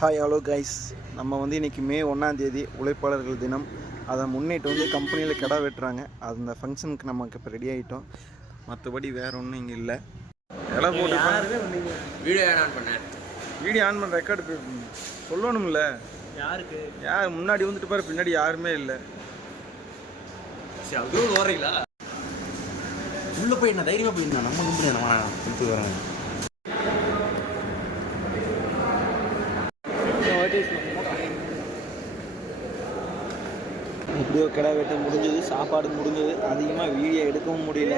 Hi hello guys, நம்ம இன்றைக்கி மே 1 உழைப்பாளர்கள் தினம். அதை முன்னிட்டு கம்பெனியில் கிடா வெட்டுறாங்க. அந்த ஃபங்க்ஷனுக்கு நமக்கு இப்போ ரெடி ஆகிட்டோம். மற்றபடி வேறு ஒன்றும் இங்கே இல்லை. இலை போட்டு வீடியோ ஆன் பண்ண ரெக்கார்டு சொல்லணும்ல. யார் முன்னாடி வந்துட்டு பாரு, பின்னாடி யாருமே இல்லை. வரீங்களா உள்ள போய் என்ன தைரியமாக போயிருந்தேன். நம்ம கம்பெனி நம்ம வரேன். எப்படியோ கிடா வெட்ட முடிஞ்சது, சாப்பாடு முடிஞ்சது. அதிகமாக வீடியோ எடுக்கவும் முடியல.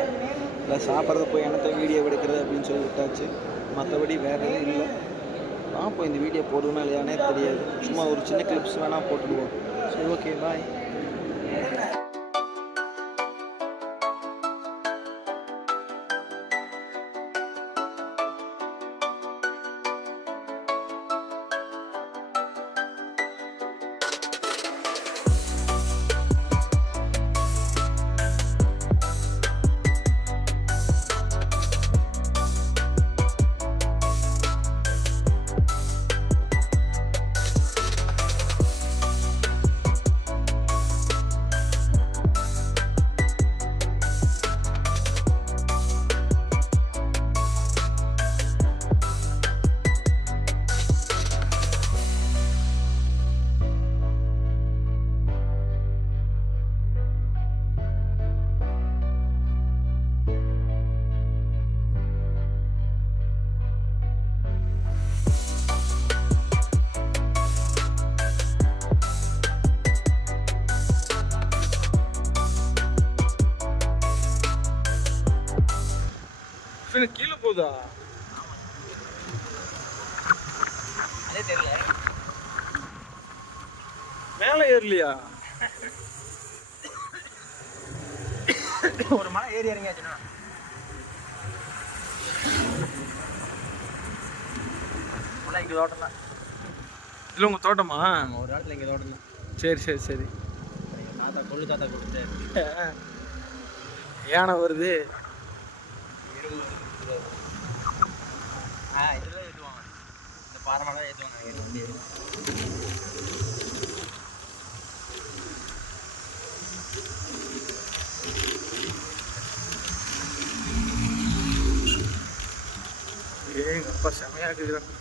இல்லை சாப்பிட்றது போய் என்னத்தை வீடியோ எடுக்கிறது அப்படின்னு சொல்லி விட்டாச்சு. மற்றபடி வேறு எதுவும் இல்லை. பார்ப்போம் இந்த வீடியோ போடுவோம்னா இல்லையானே தெரியாது. சும்மா ஒரு சின்ன கிளிப்ஸ் வேணால் போட்டுடுவோம். சரி, ஓகே, பாய். கீழே போதா? அதே தெரியல. மேலே ஏறலையா? ஒரு மலை ஏறி இறங்கியாச்சுன்னா இங்கே தோட்டம் தான். இல்லை உங்கள் தோட்டமா? ஒரு இடத்துல இங்கே தோட்டம் தான். சரி சரி சரி. தாத்தா கொடுத்து யானை வருது. இதெல்லாம் ஏற்றுவாங்க. இந்த பாறைலாம் ஏற்றுவாங்க. வண்டி எங்கள் அப்பா செமையாக இருக்குறான்.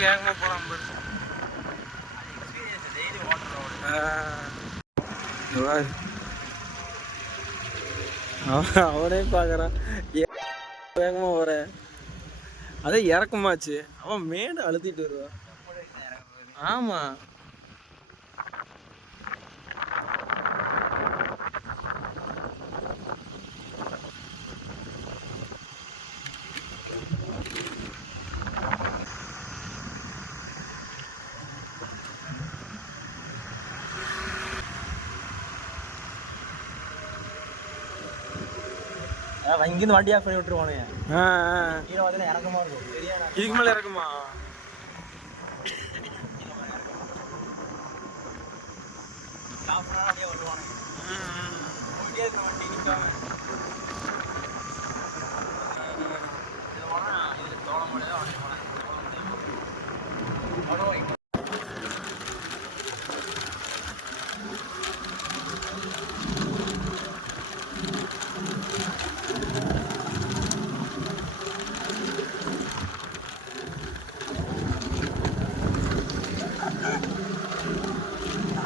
வேகமாக போகலாம். அவனே பார்க்குறான், வேகமாக வர. அதே இறக்கமாச்சு. அவன் மேடு அழுத்திட்டு வருவான். ஆமாம், இங்கிருந்து வண்டி ஆஃப் பண்ணி விட்டுருவானுங்க. கீழே வந்து இறக்கமா இருக்கும். இதுக்கு மேலே இறக்குமா? அப்படியே வருவானுங்க. வண்டி நிற்காம இதில் தோண முடியாது.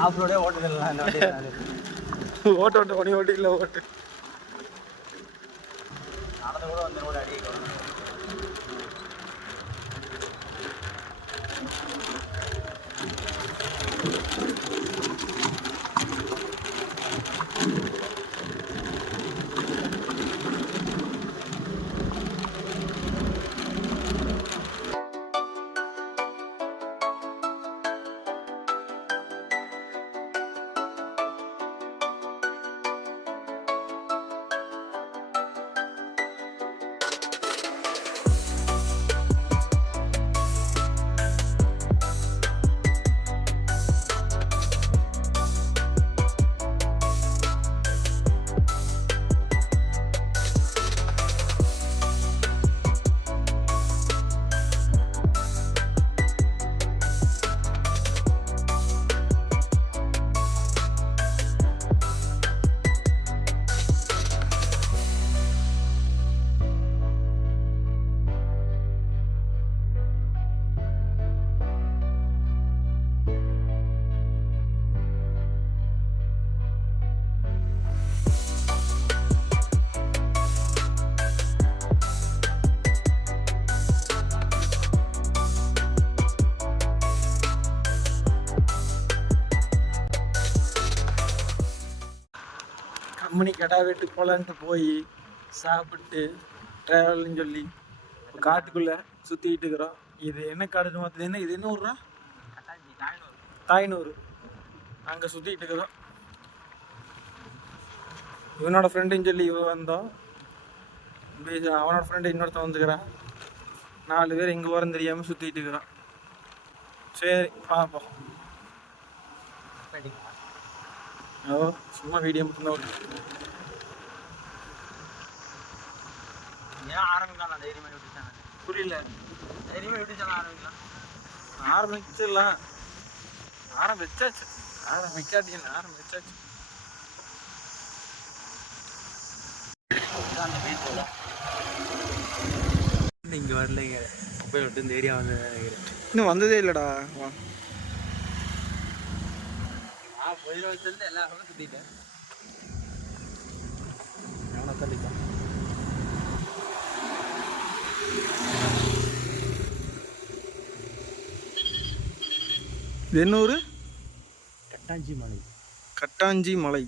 ஆஃப் ரோடே ஓட்டுதல்லாம் இந்த வண்டி ஓட்டு ஓட்டிக்கல ஓட்டு நடந்து கூட வந்து ரோடு அடி. அம்மணி கடா வீட்டுக்கு போகலான்ட்டு போய் சாப்பிட்டு ட்ராவல்னு சொல்லி காட்டுக்குள்ளே சுற்றிக்கிட்டு இருக்கிறோம். இது என்ன காடுன்னு பார்த்தது இது என்ன ஊர்றா? தாய்னூர். அங்கே சுற்றிக்கிட்டு இருக்கிறோம். இவனோட ஃப்ரெண்டுன்னு சொல்லி இவன் வந்தோம். அவனோட ஃப்ரெண்டு இன்னொருத்தன் வந்துக்கிறான். 4 பேர் எங்கே போகிறன்னு தெரியாமல் சுற்றிக்கிட்டு இருக்கிறோம். சரி பார்ப்போம். ஓ சும்மா வீடியோ மட்டும்தான் புரியல. ஆரம்பிச்சிடலாம். ஆரம்பிச்சாச்சு. இங்கே வரலைங்க. போய் விட்டு இந்த ஏரியா வந்து இன்னும் வந்ததே இல்லைடா. போயிட வச்சிருந்து எல்லா இடமும் சுற்றிட்டேன். எவனை தள்ளிட்டான்? இது என்ன ஊர்? கட்டாஞ்சி மலை. கட்டாஞ்சி மலை.